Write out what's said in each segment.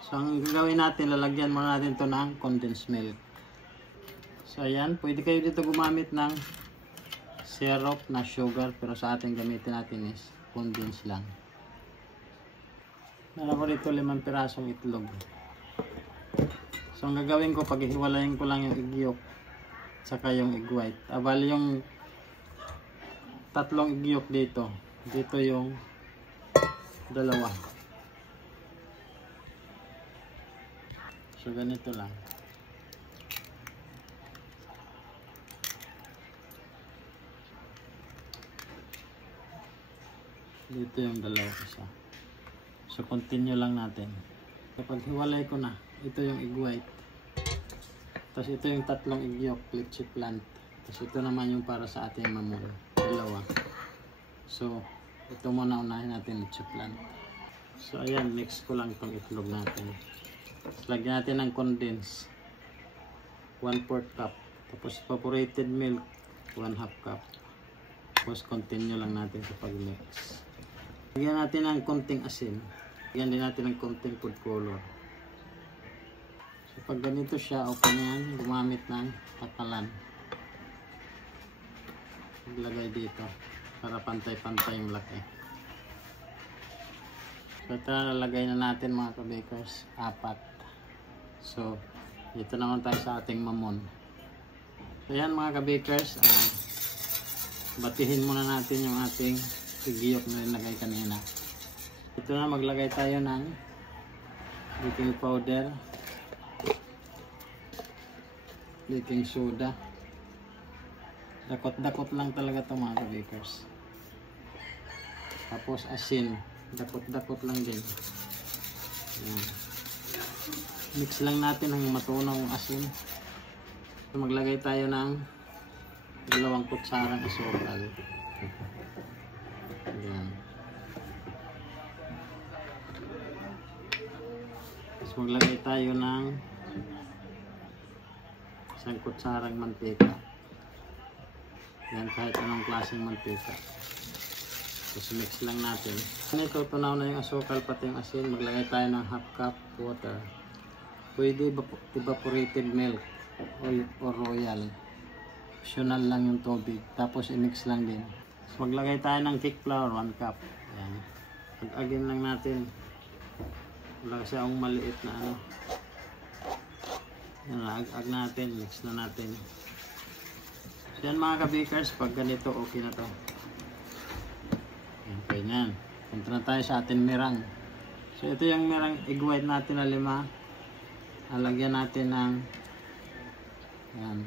So ang gagawin natin, lalagyan muna natin to ng condensed milk. So ayan, pwede kayo dito gumamit ng syrup na sugar, pero sa ating gamitin natin is condensed lang. Meron ko dito 5 pirasong itlog. So ang gagawin ko, paghihiwalayin ko lang yung egg yolk saka yung egg white. Bali yung 3 egg yolk dito. Dito yung 2. So ganito lang. Dito yung 2 isa. So continue lang natin. Kapag hiwalay ko na, ito yung egg white. Tapos ito yung 3 egg yolk, leche plant. Tapos ito naman yung para sa ating mamon. 2. So ito muna unahin natin, leche plant. So ayan, mix ko lang itong itlog natin. Lagyan natin ng condense 1/4 cup. Tapos evaporated milk 1/2 cup. Tapos continue lang natin sa pag-mix. Lagyan natin ng konting asin. Lagyan din natin ng konting food color. So pag ganito siya, okay na yan. Gumamit ng takalan. Maglagay dito para pantay-pantay yung laki. So ito na, lalagay na natin mga ka-bakers, 4. So dito naman tayo sa ating mamon. So yan mga ka-bakers, batihin muna natin yung ating egg yolk na nilagay kanina. Ito na, maglagay tayo ng baking powder, baking soda. Dakot-dakot lang talaga ito mga ka-bakers. Tapos asin, dakot-dakot lang din. Ayan. Mix lang natin hanggang matunaw ang asin. So, maglagay tayo ng 2 kutsarang asukal. Ayan. Tapos maglagay tayo ng 1 kutsarang mantika. Yan, kahit anong klaseng mantika. Tapos mix lang natin. Ito, tunaw na yung asukal pati yung asin. Maglagay tayo ng 1/2 cup water. Pwede evaporated milk o royal. Optional lang yung tubig. Tapos i-mix lang din. So, maglagay tayo ng cake flour 1 cup. Ayan. Pag-agin lang natin. Wala kasi akong maliit na ano. Yan, ag-ag natin. Mix na natin. So yan mga ka-bakers, pag ganito okay na to. Okay na. Punta na tayo sa ating mirang. So ito yung mirang egg white natin na 5. Alagyan natin ng yan,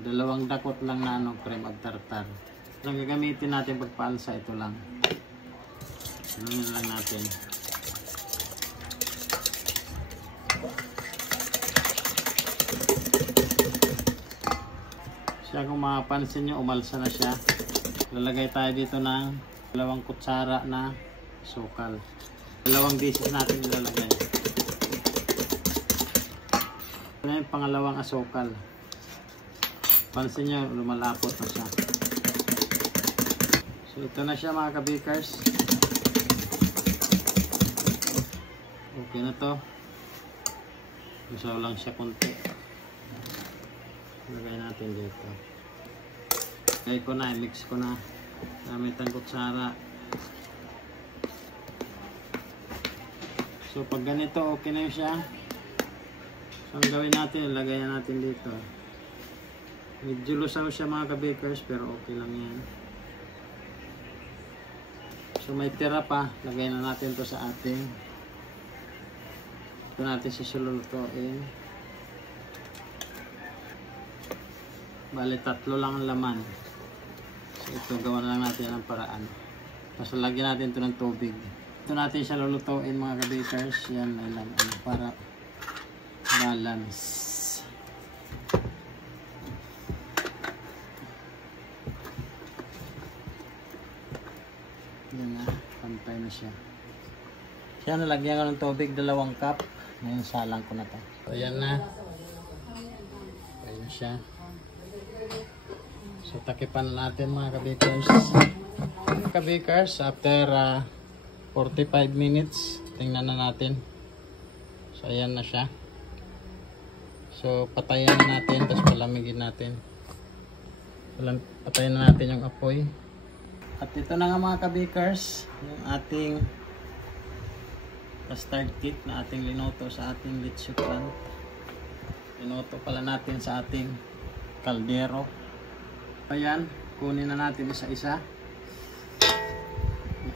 2 dakot lang na cream of tartar. Ang gagamitin natin pagpaalsa, ito lang. Ano lang natin. Siya, kung mapapansin nyo, umalsa na siya. Lalagay tayo dito ng 2 kutsara na sukal. 2 beses natin ilalagay. Ito na yung pangalawang asukal. Pansin nyo, lumalapot na siya. So ito na siya mga ka-bakers. Okay na to. Isaw lang siya konti. Lagay natin dito. Lagay ko na, mix ko na. Gamit ang kutsara. So pag ganito, okay na siya. So ang gawin natin, ilagay natin dito. Medyo lusaw siya mga ka-bakers, pero okay lang yan. So may tira pa, lagay na natin to sa ating. Ito natin sisululutuin. Bali 3 lang ang laman. So ito, gawa na lang natin ang paraan. Tapos lagyan natin ito ng tubig. Ito natin siya lulutuin mga ka-bakers. Yan ay lang para balance. Yan na, pantay na siya. Siya, nalagyan ko ng tubig, 2 cup. Ngayon salang ko na to. So yan na. Ayan siya. So takipan natin mga ka-bakers. Ka-bakers, after 45 minutes, tingnan na natin. So ayan na siya. So patayin na natin, tapos palamigin natin. Patayin na natin yung apoy. At ito na nga mga kabakers, yung ating custard cake na ating linoto sa ating litchi plant. Linoto pala natin sa ating kaldero. Ayan, kunin na natin isa-isa.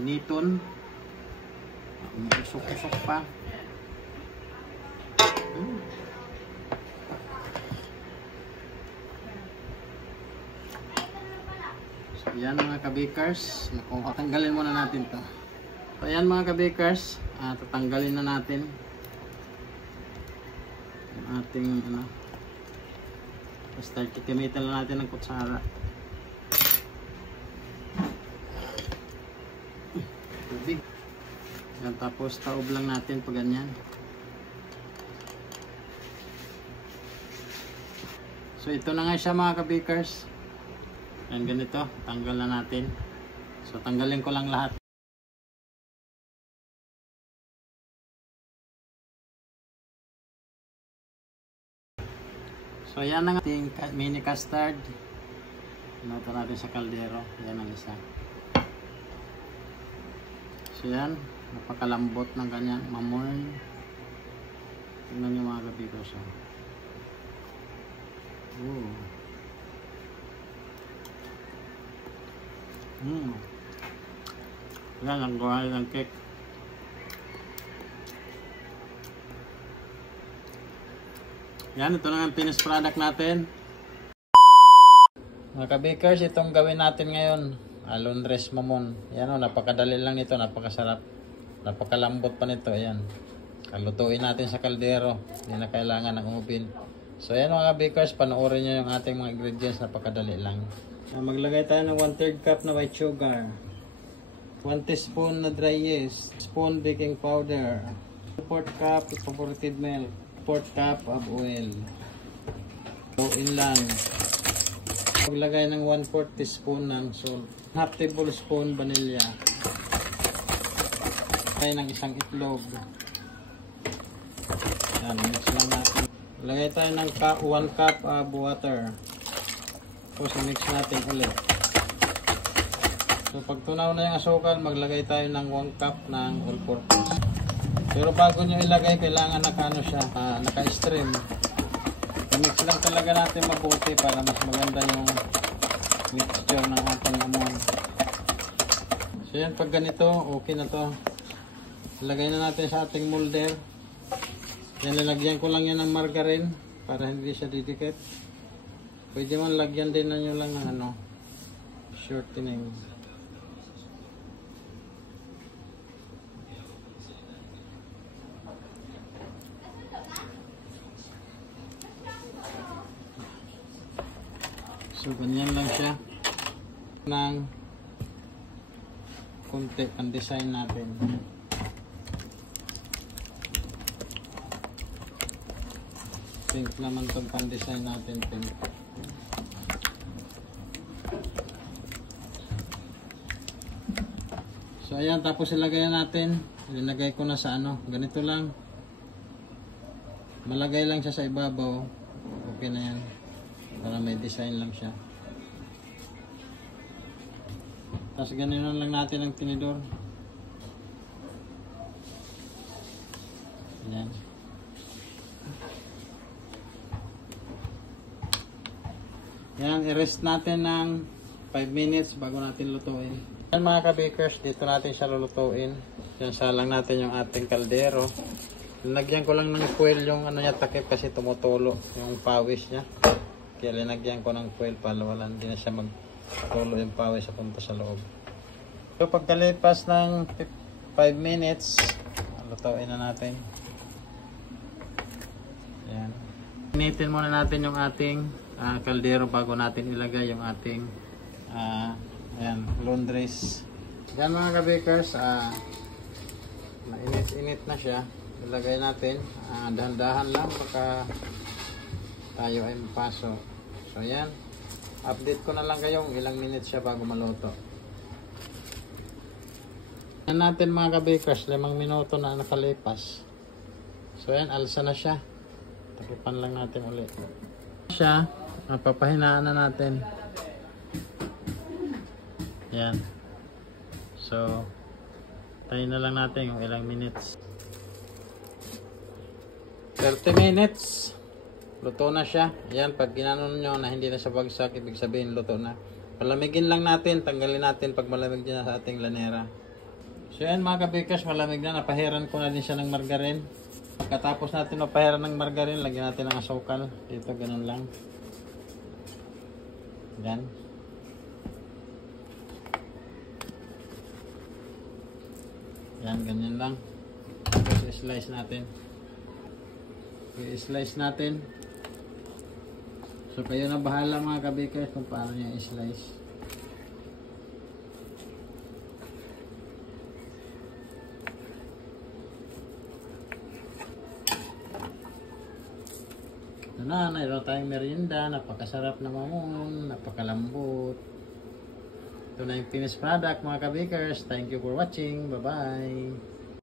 Initon. Umusok-usok pa. So ayan mga kabakers, tanggalin muna natin to. So ayan mga kabakers, tatanggalin na natin yung ating start gamitin na natin ng kutsara. Tubig. Yan, tapos taob lang natin pag ganyan. So ito na nga siya mga kabakers. Yan ganito, tanggal na natin. So tanggalin ko lang lahat. So yan ang ating mini custard. Inoto natin sa kaldero. Yan ang isa. So yan, napakalambot ng kanyang mamon. Tingnan nyo mga kabakers. Ooh. Yan ang gawa ng cake. Yan, ito na ang finished product natin. Mga kabakers, itong gawin natin ngayon, alondres mamon. Yan o, napakadali lang nito, napakasarap. Napakalambot pa nito, ayan. Kalutuin natin sa kaldero. Hindi na kailangan ng oven. So ayan mga kabakers, panoorin nyo yung ating mga ingredients, napakadali lang. Maglagay tayo ng 1/3 cup na white sugar, 1 teaspoon na dry yeast, spoon baking powder, 4 cup evaporated milk, 4 cup of oil. Haluin lang. Maglagay ng 1/4 teaspoon ng salt, half tablespoon vanilla. Lagay ng isang itlog. Yan, mix lang natin. Lagay tayo ng 1 cup of water. Tapos mix natin ulit. So pag tunaw na yung asukal, maglagay tayo ng 1 cup ng all-purpose. Pero bago nyo ilagay, kailangan naka-ano siya, naka-stream. Mix lang talaga natin mabuti para mas maganda yung mixture ng ating amon. So yan, pag ganito, okay na to. Ilagay na natin sa ating molder. Yan, lalagyan ko lang yan ng margarine para hindi siya didikit. Pwede man lagyan din na nyo lang ng shortening. So ganyan lang siya ng konti ang design natin. Pink naman itong pan-design natin, pink. So ayan, tapos ilagay natin. Ilagay ko na sa ganito lang. Malagay lang siya sa ibabaw. Okay na yan. Para may design lang siya. Tapos ganun lang natin ang tinidor. Ayan. Yan, i-rest natin ng 5 minutes bago natin lutuin. Yan mga kabakers, dito natin siya lulutuin. Yan, salang natin yung ating kaldero. Linagyan ko lang ng foil yung niya takip kasi tumutulo yung pawis niya. Kaya linagyan ko ng foil para wala, hindi na siya magtulo yung pawis sa punta sa loob. So pagkalipas ng 5 minutes, lutuin na natin. Yan. Initin muna natin yung ating kaldero bago natin ilagay yung ating ayan, laundries. Yan mga kabakers, mainit-init na siya. Ilagay natin, dahan-dahan lang baka tayo ay mapasok. So yan, update ko na lang kayong ilang minutes siya bago maluto. Yan natin mga kabakers, 5 minuto na nakalipas. So yan, alsa na siya. Takipan lang natin ulit. Siya, papahinaan na natin. Yan. So, tayo na lang natin yung ilang minutes. 30 minutes. Luto na siya. Yan, pag ginanon nyo na hindi na siya bagsak, ibig sabihin luto na. Palamigin lang natin, tanggalin natin pag malamig na sa ating lanera. So yan mga kabikers, malamig na. Napahiran ko na din siya ng margarine. Pagkatapos natin mapahiran ng margarine, lagyan natin ng asukal. Dito, ganun lang. Yan. Yan, ganyan lang. Tapos i-slice natin. I-slice natin. So kayo na bahala mga kabikers kung paano niya i-slice. Ito na, mayroon tayong merienda. Napakasarap na mamon. Napakalambot. Ito na yung finished product mga kabikers. Thank you for watching. Bye bye.